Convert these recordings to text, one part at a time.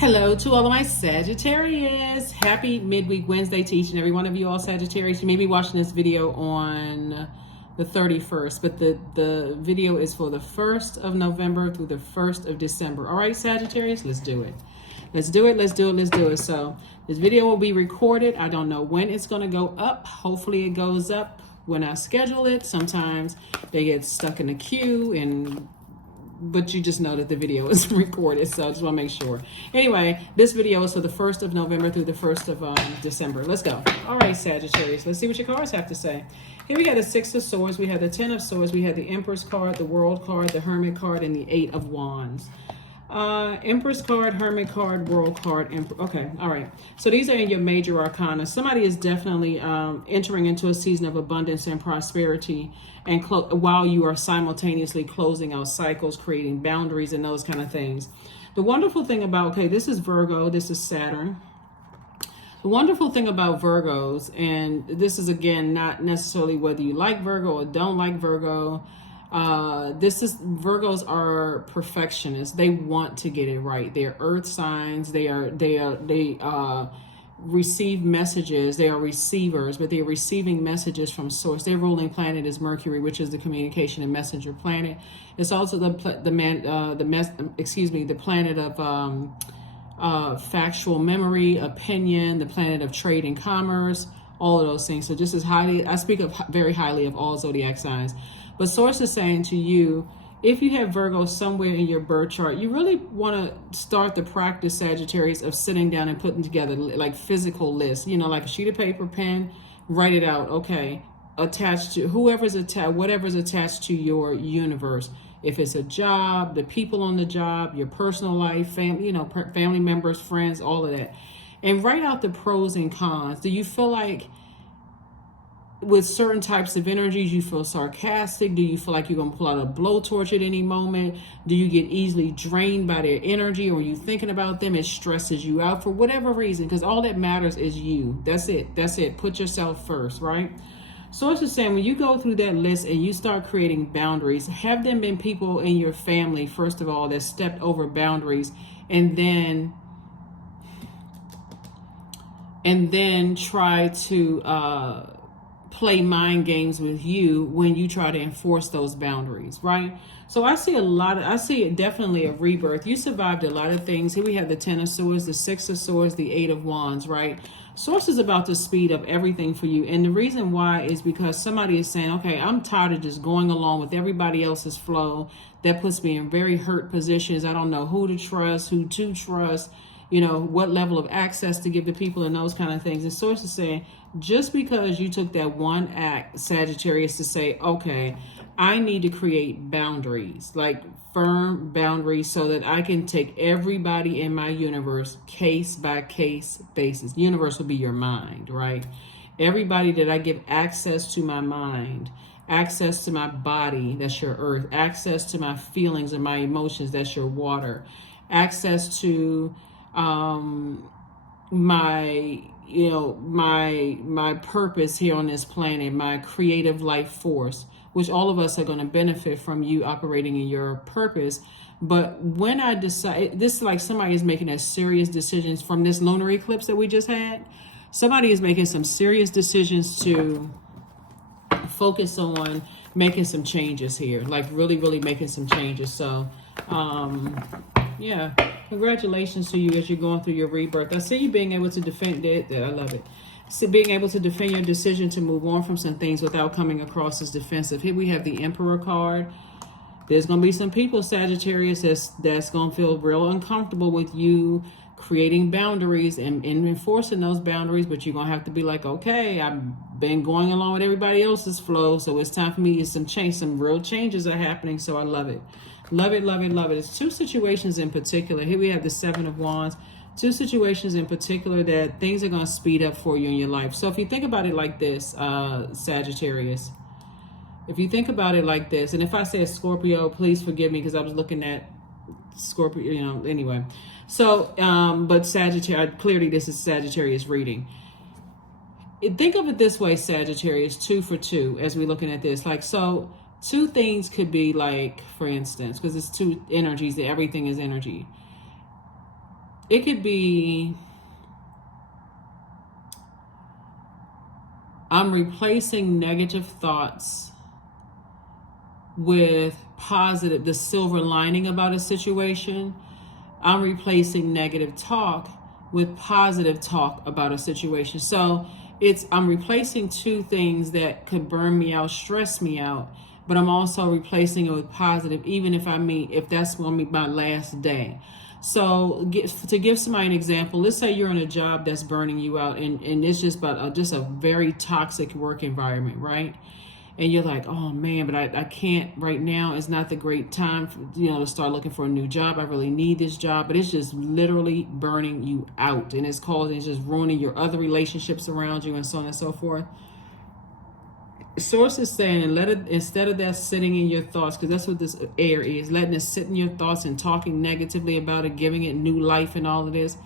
Hello to all of my Sagittarius. Happy midweek Wednesday to each and every one of you all Sagittarius. You may be watching this video on the 31st, but the video is for the 1st of November through the 1st of December. All right, Sagittarius, let's do it. Let's do it, let's do it, let's do it. So this video will be recorded. I don't know when it's going to go up. Hopefully it goes up when I schedule it. Sometimes they get stuck in the queue but you just know that the video is recorded, so I just want to make sure. Anyway, this video is for the 1st of November through the 1st of December. Let's go. All right, Sagittarius, let's see what your cards have to say. Here we got the 6 of Swords, we have the 10 of Swords, we have the Empress card, the World card, the Hermit card, and the 8 of Wands. Empress card, Hermit card, World card, okay, all right. So these are in your major arcana. Somebody is definitely entering into a season of abundance and prosperity, and while you are simultaneously closing out cycles, creating boundaries, and those kind of things. The wonderful thing about, okay, this is Virgo, this is Saturn. The wonderful thing about Virgos, and this is again not necessarily whether you like Virgo or don't like Virgo. Virgos are perfectionists. They want to get it right. They're earth signs. They receive messages. They are receivers, but they're receiving messages from source. Their ruling planet is Mercury, which is the communication and messenger planet. It's also the planet of factual memory, opinion, the planet of trade and commerce, all of those things. So just as highly, I speak of very highly of all zodiac signs. But source is saying to you, if you have Virgo somewhere in your birth chart, you really want to start the practice, Sagittarius, of sitting down and putting together like physical lists, like a sheet of paper, pen, write it out. Okay, attached to whatever's attached to your universe. If it's a job, the people on the job, your personal life, family, family members, friends, all of that. And write out the pros and cons. Do you feel like with certain types of energies, you feel sarcastic? Do you feel like you're going to pull out a blowtorch at any moment? Do you get easily drained by their energy, or are you thinking about them? It stresses you out for whatever reason, because all that matters is you. That's it. That's it. Put yourself first, right? So it's just saying, when you go through that list and you start creating boundaries, have them been people in your family, first of all, that stepped over boundaries, and then try to play mind games with you when you try to enforce those boundaries, right? So I see definitely a rebirth. You survived a lot of things. Here we have the 10 of Swords, the 6 of Swords, the 8 of Wands, right? Source is about to speed up everything for you. And the reason why is because somebody is saying, okay, I'm tired of just going along with everybody else's flow. That puts me in very hurt positions. I don't know who to trust, what level of access to give to people, and those kind of things. And source is saying, just because you took that one act, Sagittarius, to say, okay, I need to create boundaries, like firm boundaries, so that I can take everybody in my universe case by case basis. Universe will be your mind, right? Everybody that I give access to my mind, access to my body, that's your earth, access to my feelings and my emotions, that's your water, access to my purpose here on this planet, my creative life force, which all of us are going to benefit from you operating in your purpose. But when I decide, this is like somebody is making a serious decisions from this lunar eclipse that we just had. Somebody is making some serious decisions to focus on making some changes here, like really, really making some changes. So, yeah, congratulations to you as you're going through your rebirth. I see you being able to defend it. I love it. So being able to defend your decision to move on from some things without coming across as defensive. Here we have the Emperor card. There's going to be some people, Sagittarius, that's going to feel real uncomfortable with you creating boundaries and enforcing those boundaries, but you're going to have to be like, okay, I've been going along with everybody else's flow, so it's time for me. It's some change, some real changes are happening, so I love it. Love it, love it, love it. It's two situations in particular. Here we have the 7 of Wands. Two situations in particular that things are going to speed up for you in your life. So if you think about it like this, Sagittarius, if you think about it like this, and if I say Scorpio, please forgive me because I was looking at Scorpio, anyway. So, but Sagittarius, clearly this is Sagittarius reading. Think of it this way, Sagittarius, 2 for 2, as we're looking at this. Like, so two things could be like, for instance, because it's two energies, that everything is energy. it could be, I'm replacing negative thoughts with positive, the silver lining about a situation. I'm replacing negative talk with positive talk about a situation. So I'm replacing two things that could burn me out, stress me out, but I'm also replacing it with positive, even if that's going to be my last day. So to give somebody an example, let's say you're in a job that's burning you out, and it's just about just a very toxic work environment, right? And you're like, oh man, but I can't right now. It's not the great time for, to start looking for a new job. I really need this job, but it's just literally burning you out, and it's just ruining your other relationships around you, and so on and so forth. Source is saying, instead of that sitting in your thoughts, because that's what this air is, letting it sit in your thoughts and talking negatively about it, giving it new life and all of this,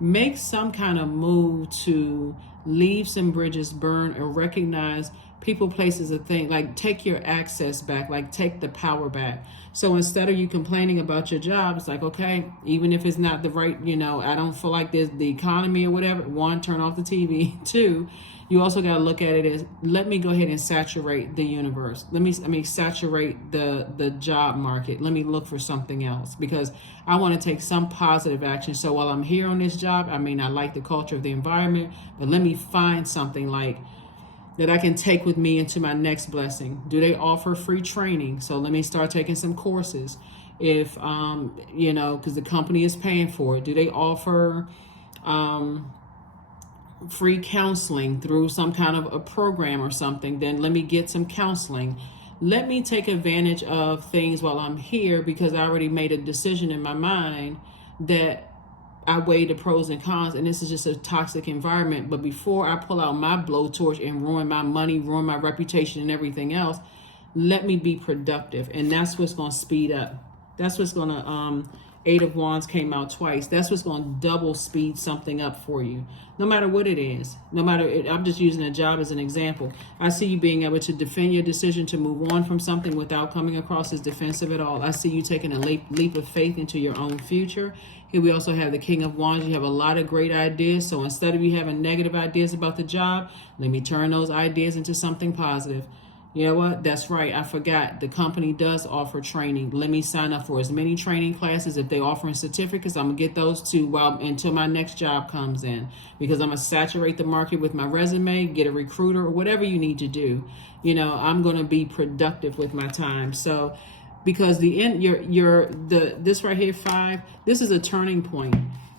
make some kind of move to leave some bridges burn, or recognize people, places, a thing, like take your access back, like take the power back. So instead of you complaining about your job, it's like, okay, even if it's not the right, I don't feel like there's the economy or whatever, one, turn off the TV. Two, you also got to look at it as, let me go ahead and saturate the universe. Let me saturate the job market. Let me look for something else, because I want to take some positive action. So while I'm here on this job, I may not like the culture of the environment, but let me find something like that I can take with me into my next blessing. Do they offer free training? So let me start taking some courses. If, because the company is paying for it. Do they offer free counseling through some kind of a program or something? Then let me get some counseling. Let me take advantage of things while I'm here, because I already made a decision in my mind that I weigh the pros and cons, and this is just a toxic environment. But before I pull out my blowtorch and ruin my money, ruin my reputation and everything else, let me be productive. And that's what's going to speed up. That's what's going to, Eight of Wands came out twice. That's what's going to double speed something up for you. No matter what it is, I'm just using a job as an example. I see you being able to defend your decision to move on from something without coming across as defensive at all. I see you taking a leap of faith into your own future. Here we also have the King of Wands. You have a lot of great ideas. So instead of you having negative ideas about the job, let me turn those ideas into something positive. You know what? That's right. I forgot. The company does offer training. Let me sign up for as many training classes. If they're offering certificates, I'm going to get those too until my next job comes in, because I'm going to saturate the market with my resume, get a recruiter, or whatever you need to do. I'm going to be productive with my time. So because this right here, 5, this is a turning point.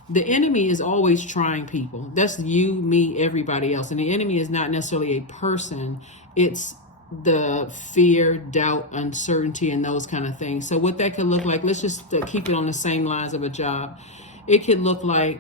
The enemy is always trying people. That's you, me, everybody else. And the enemy is not necessarily a person. It's the fear, doubt, uncertainty, and those kind of things. So what that could look like, let's just keep it on the same lines of a job. It could look like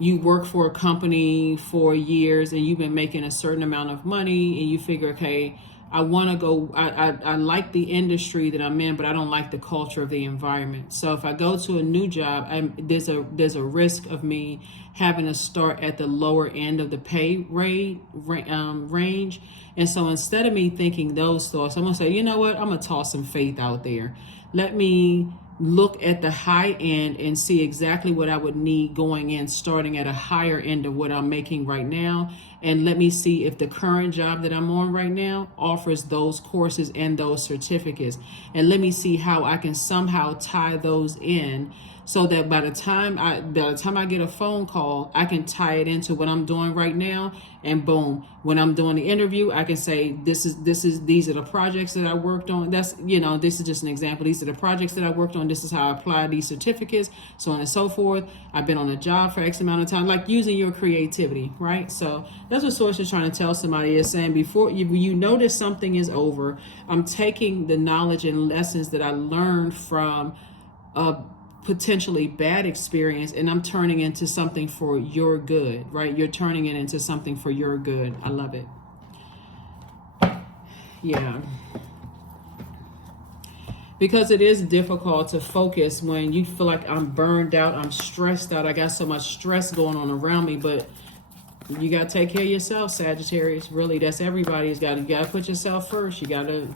you work for a company for years and you've been making a certain amount of money, and you figure, okay, I want to go, I like the industry that I'm in, but I don't like the culture of the environment. So if I go to a new job, there's a risk of me having to start at the lower end of the pay rate range. And so instead of me thinking those thoughts, I'm going to say, you know what, I'm going to toss some faith out there. Let me look at the high end and see exactly what I would need going in, starting at a higher end of what I'm making right now. And let me see if the current job that I'm on right now offers those courses and those certificates. And let me see how I can somehow tie those in, so that by the time I get a phone call, I can tie it into what I'm doing right now. And boom, when I'm doing the interview, I can say, these are the projects that I worked on. This is just an example. These are the projects that I worked on. This is how I apply these certificates, so on and so forth. I've been on a job for X amount of time, like using your creativity, right? So that's what Source is trying to tell somebody, is saying, before you notice something is over, I'm taking the knowledge and lessons that I learned from potentially bad experience, and I'm turning into something for your good, right? You're turning it into something for your good. I love it. Yeah. Because it is difficult to focus when you feel like I'm burned out, I'm stressed out, I got so much stress going on around me. But you got to take care of yourself, Sagittarius. Really, that's everybody. You got to put yourself first. You got to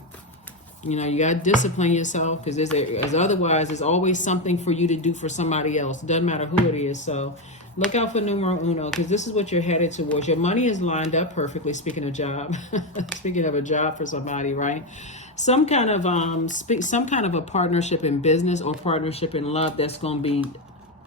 You know, you got to discipline yourself, because as otherwise there's always something for you to do for somebody else. It doesn't matter who it is. So look out for numero uno, because this is what you're headed towards. Your money is lined up perfectly. Speaking of job, speaking of a job for somebody, right? Some kind of a partnership in business or partnership in love that's going to be,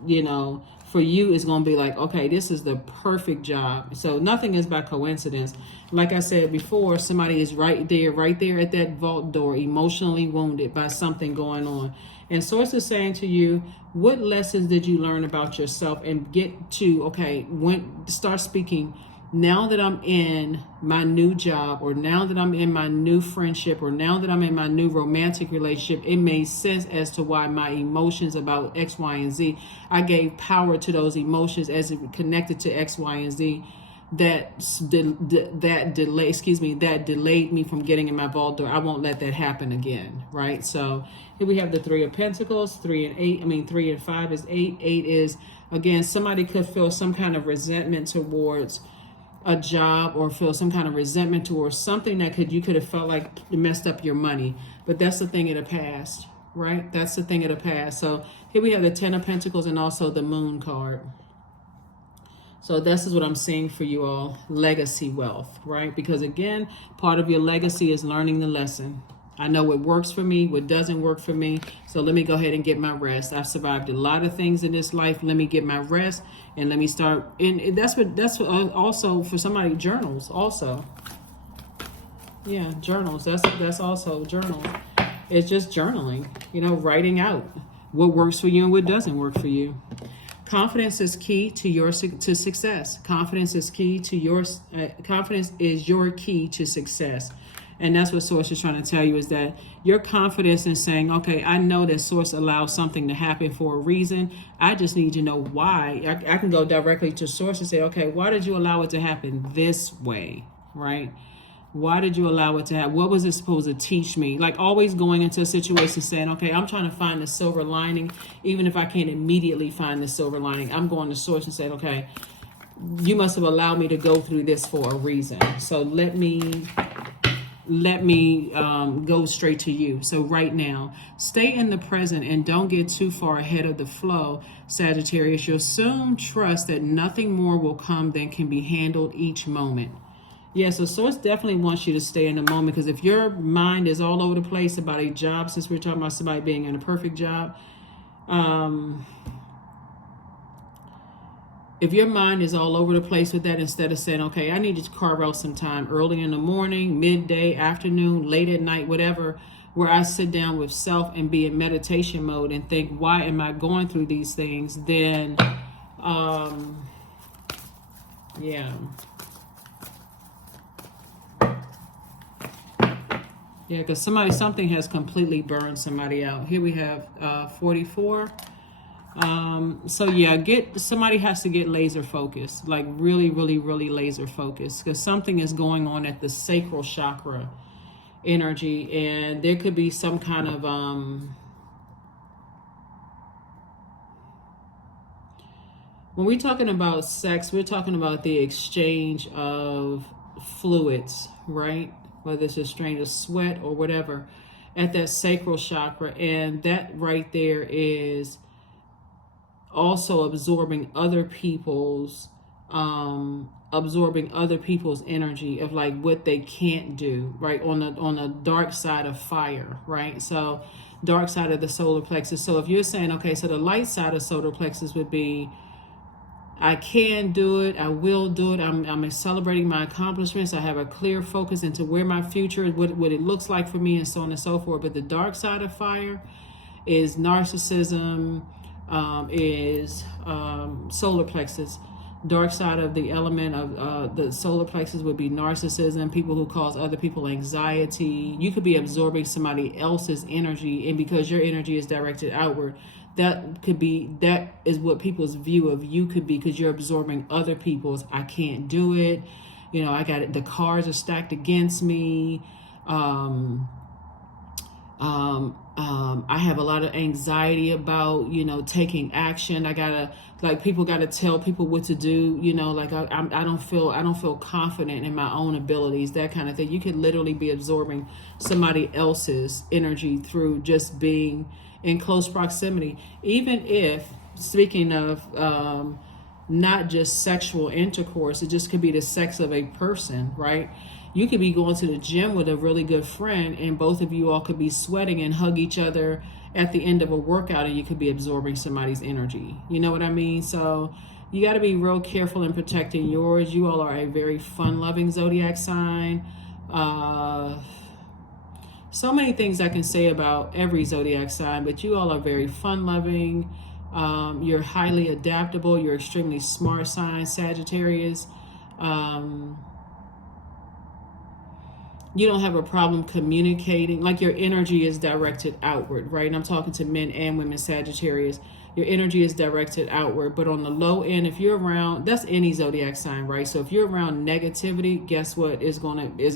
you know, for you is going to be like, okay, this is the perfect job. So nothing is by coincidence. Like I said before, somebody is right there at that vault door, emotionally wounded by something going on. And Source is saying to you, what lessons did you learn about yourself? And get to, okay, start speaking. Now that I'm in my new job, or now that I'm in my new friendship, or now that I'm in my new romantic relationship, it made sense as to why my emotions about X, Y, and Z, I gave power to those emotions as it connected to X, Y, and Z. That delayed me from getting in my vault door. I won't let that happen again, right? So here we have the Three of Pentacles, 3 and 5 is 8. 8 is, again, somebody could feel some kind of resentment towards a job, or feel some kind of resentment towards something that you could have felt like messed up your money. But that's the thing of the past, right? That's the thing of the past. So here we have the 10 of Pentacles and also the Moon card. So this is what I'm seeing for you all, legacy wealth, right? Because again, part of your legacy is learning the lesson. I know what works for me, what doesn't work for me. So let me go ahead and get my rest. I've survived a lot of things in this life. Let me get my rest, and let me start. And that's what also for somebody, journals also. Yeah, journals. That's also journal. It's just journaling, you know, writing out what works for you and what doesn't work for you. Confidence is key to success. Confidence is key to confidence is your key to success. And that's what Source is trying to tell you, is that your confidence in saying, okay, I know that Source allows something to happen for a reason. I just need to know why. I can go directly to Source and say, okay, why did you allow it to happen this way, right? Why did you allow it to happen? What was it supposed to teach me? Like always going into a situation saying, okay, I'm trying to find the silver lining. Even if I can't immediately find the silver lining, I'm going to Source and saying, okay, you must have allowed me to go through this for a reason. So let me go straight to you. So right now, stay in the present and don't get too far ahead of the flow, Sagittarius. You'll soon trust that nothing more will come than can be handled each moment. Yeah, so Source definitely wants you to stay in the moment, because if your mind is all over the place about a job, since we're talking about somebody being in a perfect job, if your mind is all over the place with that, instead of saying, okay, I need to carve out some time early in the morning, midday, afternoon, late at night, whatever, where I sit down with self and be in meditation mode and think, why am I going through these things? Then, yeah. Yeah, because something has completely burned somebody out. Here we have 44. So yeah, somebody has to get laser focused, like really, really, really laser focused, because something is going on at the sacral chakra energy, and there could be some kind of when we're talking about sex, we're talking about the exchange of fluids, right? Whether it's a strain of sweat or whatever, at that sacral chakra. And that right there is also absorbing other people's energy of like what they can't do, right? On the dark side of fire, right? So dark side of the solar plexus. So if you're saying, okay, so the light side of solar plexus would be, I can do it. I will do it. I'm celebrating my accomplishments. I have a clear focus into where my future is, what it looks like for me, and so on and so forth. But the dark side of fire is narcissism, is solar plexus. Dark side of the element of the solar plexus would be narcissism, people who cause other people anxiety. You could be absorbing somebody else's energy, and because your energy is directed outward, that is what people's view of you could be, because you're absorbing other people's, I can't do it, you know, I got it, the cards are stacked against me, I have a lot of anxiety about, taking action. People gotta tell people what to do. I don't feel confident in my own abilities, that kind of thing. You could literally be absorbing somebody else's energy through just being in close proximity. Even if, speaking of, not just sexual intercourse, it just could be the sex of a person, right? You could be going to the gym with a really good friend, and both of you all could be sweating and hug each other at the end of a workout, and you could be absorbing somebody's energy. You know what I mean? So you got to be real careful in protecting yours. You all are a very fun-loving zodiac sign. So many things I can say about every zodiac sign, but you all are very fun-loving. You're highly adaptable. You're extremely smart sign, Sagittarius. You don't have a problem communicating. Like, your energy is directed outward, right? And I'm talking to men and women, Sagittarius. Your energy is directed outward. But on the low end, if you're around, that's any zodiac sign, right? So if you're around negativity, guess what is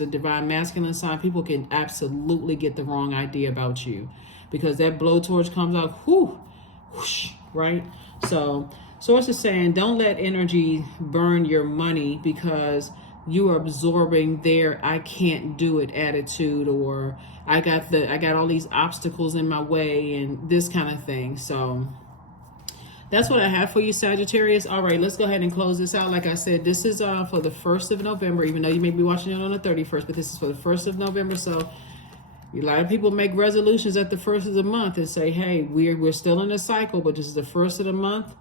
a divine masculine sign. People can absolutely get the wrong idea about you, because that blowtorch comes out, whoosh, right? So source is saying, don't let energy burn your money because you are absorbing their "I can't do it" attitude, or I got all these obstacles in my way, and this kind of thing. So that's what I have for you, Sagittarius. All right, let's go ahead and close this out. Like I said, this is for the 1st of November, even though you may be watching it on the 31st, but this is for the 1st of November. So a lot of people make resolutions at the 1st of the month and say, hey, we're still in a cycle, but this is the 1st of the month.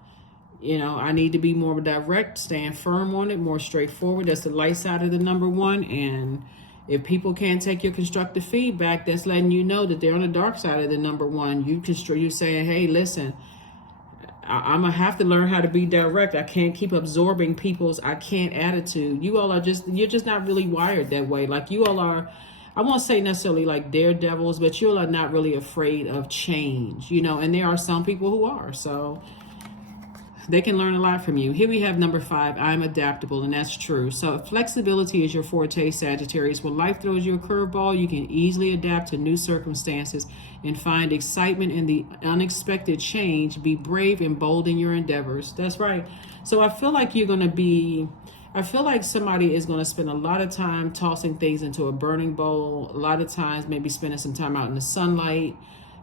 I need to be more direct, stand firm on it, more straightforward. That's the light side of the number 1. And if people can't take your constructive feedback, that's letting you know that they're on the dark side of the number 1. You're saying, hey, listen, I'm going to have to learn how to be direct. I can't keep absorbing people's "I can't" attitude. You all you're just not really wired that way. Like, you all are, I won't say necessarily like daredevils, but you all are not really afraid of change, and there are some people who are. So they can learn a lot from you. Here we have number 5, I'm adaptable, and that's true. So flexibility is your forte, Sagittarius. When life throws you a curveball, you can easily adapt to new circumstances and find excitement in the unexpected change. Be brave and bold in your endeavors. That's right. So I feel like somebody is going to spend a lot of time tossing things into a burning bowl. A lot of times maybe spending some time out in the sunlight,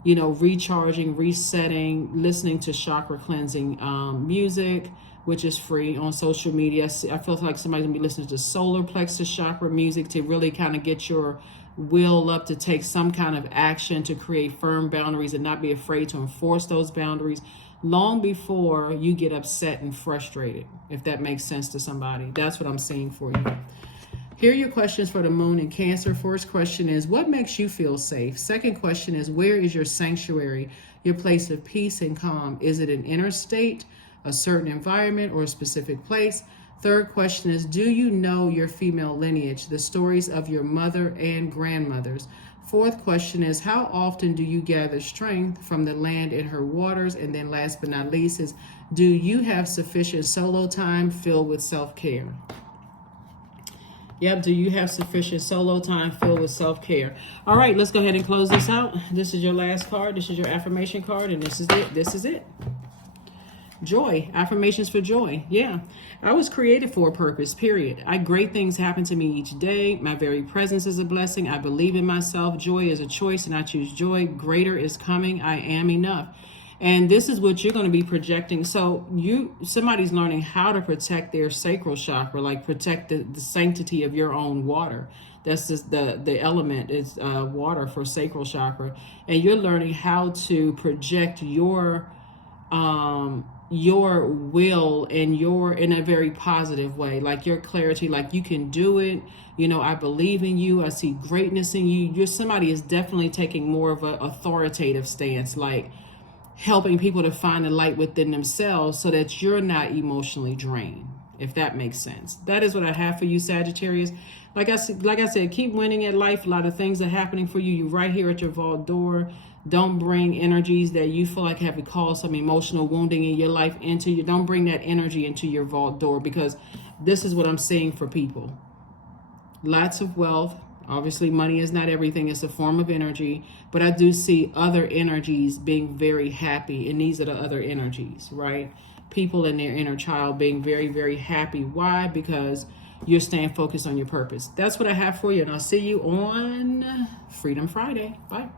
recharging, resetting, listening to chakra cleansing music, which is free on social media. I feel like somebody's going to be listening to solar plexus chakra music to really kind of get your will up to take some kind of action to create firm boundaries and not be afraid to enforce those boundaries long before you get upset and frustrated, if that makes sense to somebody. That's what I'm seeing for you. Here are your questions for the moon in Cancer. First question is, what makes you feel safe? Second question is, where is your sanctuary, your place of peace and calm? Is it an inner state, a certain environment, or a specific place? Third question is, do you know your female lineage, the stories of your mother and grandmothers? Fourth question is, how often do you gather strength from the land and her waters? And then last but not least is, do you have sufficient solo time filled with self-care? Yep, do you have sufficient solo time filled with self-care? All right, let's go ahead and close this out. This is your last card. This is your affirmation card, and this is it. This is it. Joy. Affirmations for joy. Yeah. I was created for a purpose, period. Great things happen to me each day. My very presence is a blessing. I believe in myself. Joy is a choice, and I choose joy. Greater is coming. I am enough. And this is what you're going to be projecting. So somebody's learning how to protect their sacral chakra, like protect the sanctity of your own water. That's just the element is water for sacral chakra. And you're learning how to project your will and in a very positive way, like your clarity, like you can do it. I believe in you. I see greatness in you. Somebody is definitely taking more of an authoritative stance, like helping people to find the light within themselves so that you're not emotionally drained, if that makes sense. That is what I have for you, Sagittarius. Like I said, keep winning at life. A lot of things are happening for you. You're right here at your vault door. Don't bring energies that you feel like have caused some emotional wounding in your life into you. Don't bring that energy into your vault door, because this is what I'm seeing for people. Lots of wealth, Obviously, money is not everything. It's a form of energy. But I do see other energies being very happy. And these are the other energies, right? People in their inner child being very, very happy. Why? Because you're staying focused on your purpose. That's what I have for you. And I'll see you on Freedom Friday. Bye.